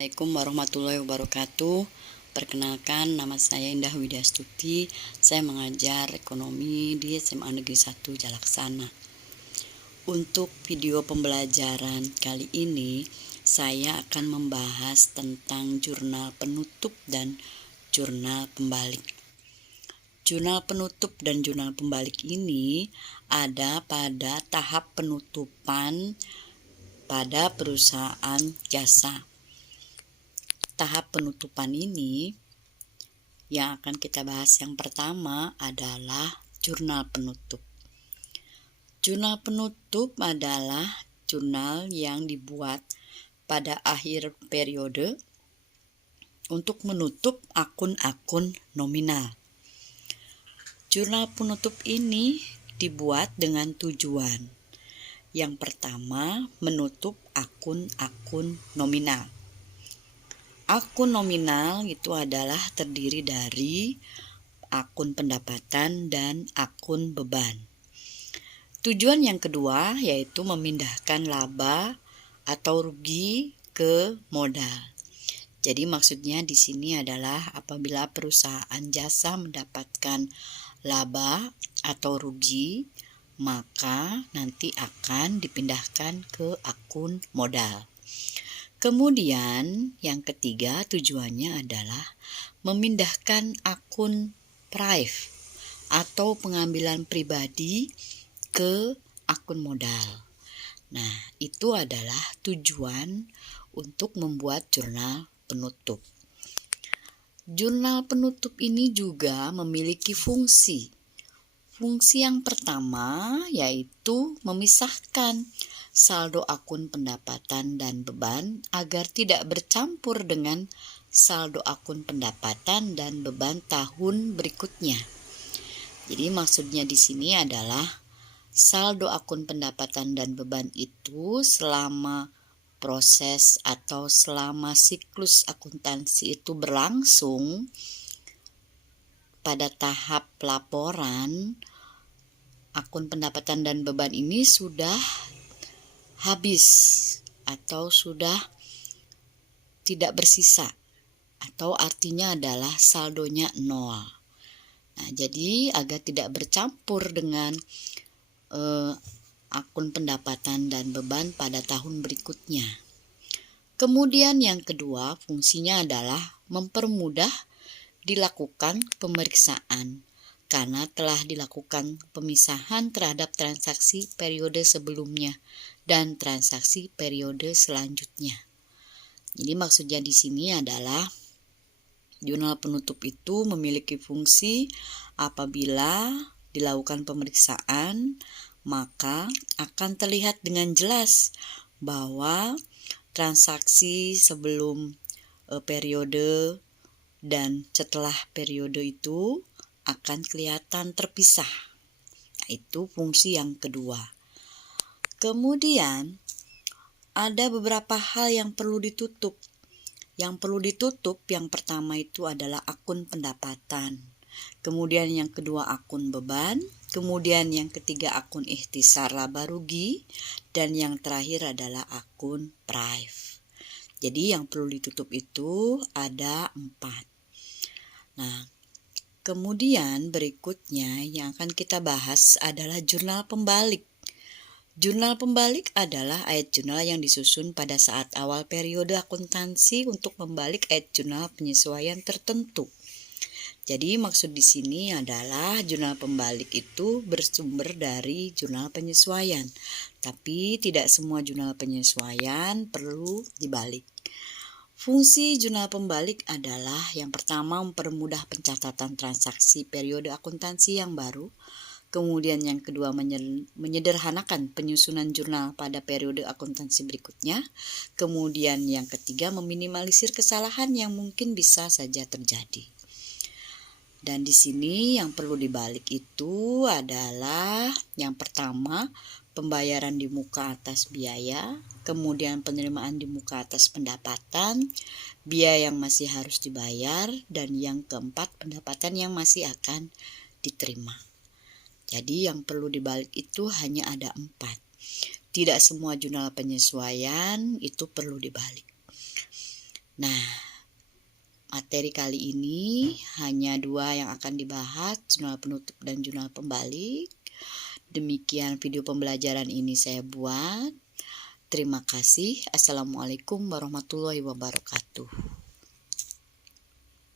Assalamualaikum warahmatullahi wabarakatuh. Perkenalkan, nama saya Indah Widyastuti. Saya mengajar ekonomi di SMA Negeri 1 Jalaksana. Untuk video pembelajaran kali ini, saya akan membahas tentang jurnal penutup dan jurnal pembalik. Jurnal penutup dan jurnal pembalik ini ada pada tahap penutupan pada perusahaan jasa. Tahap penutupan ini yang akan kita bahas yang pertama adalah jurnal penutup. Jurnal penutup adalah jurnal yang dibuat pada akhir periode untuk menutup akun-akun nominal. Jurnal penutup ini dibuat dengan tujuan. Yang pertama, menutup akun-akun nominal. Akun nominal itu adalah terdiri dari akun pendapatan dan akun beban. Tujuan yang kedua yaitu memindahkan laba atau rugi ke modal. Jadi maksudnya di sini adalah apabila perusahaan jasa mendapatkan laba atau rugi, maka nanti akan dipindahkan ke akun modal. Kemudian yang ketiga tujuannya adalah memindahkan akun private atau pengambilan pribadi ke akun modal. Nah, itu adalah tujuan untuk membuat jurnal penutup. Jurnal penutup ini juga memiliki fungsi. Fungsi yang pertama yaitu memisahkan saldo akun pendapatan dan beban agar tidak bercampur dengan saldo akun pendapatan dan beban tahun berikutnya. Jadi maksudnya di sini adalah saldo akun pendapatan dan beban itu selama proses atau selama siklus akuntansi itu berlangsung pada tahap laporan, akun pendapatan dan beban ini sudah habis atau sudah tidak bersisa, atau artinya adalah saldonya nol. Nah, jadi agar tidak bercampur dengan akun pendapatan dan beban pada tahun berikutnya. Kemudian yang kedua fungsinya adalah mempermudah dilakukan pemeriksaan karena telah dilakukan pemisahan terhadap transaksi periode sebelumnya dan transaksi periode selanjutnya. Jadi maksudnya di sini adalah jurnal penutup itu memiliki fungsi apabila dilakukan pemeriksaan, maka akan terlihat dengan jelas bahwa transaksi sebelum periode dan setelah periode itu akan kelihatan terpisah. Nah, itu fungsi yang kedua. Kemudian ada beberapa hal yang perlu ditutup. Yang perlu ditutup yang pertama itu adalah akun pendapatan. Kemudian yang kedua akun beban. Kemudian yang ketiga akun ikhtisar laba rugi. Dan yang terakhir adalah akun private. Jadi yang perlu ditutup itu ada 4. Nah, kemudian berikutnya yang akan kita bahas adalah jurnal pembalik. Jurnal pembalik adalah ayat jurnal yang disusun pada saat awal periode akuntansi untuk membalik ayat jurnal penyesuaian tertentu. Jadi maksud di sini adalah jurnal pembalik itu bersumber dari jurnal penyesuaian, tapi tidak semua jurnal penyesuaian perlu dibalik. Fungsi jurnal pembalik adalah yang pertama mempermudah pencatatan transaksi periode akuntansi yang baru. Kemudian yang kedua menyederhanakan penyusunan jurnal pada periode akuntansi berikutnya. Kemudian yang ketiga meminimalisir kesalahan yang mungkin bisa saja terjadi. Dan di sini yang perlu dibalik itu adalah yang pertama pembayaran di muka atas biaya, kemudian penerimaan di muka atas pendapatan, biaya yang masih harus dibayar, dan yang keempat pendapatan yang masih akan diterima. Jadi yang perlu dibalik itu hanya ada 4. Tidak semua jurnal penyesuaian itu perlu dibalik. Nah, materi kali ini hanya 2 yang akan dibahas, jurnal penutup dan jurnal pembalik. Demikian video pembelajaran ini saya buat. Terima kasih. Assalamualaikum warahmatullahi wabarakatuh.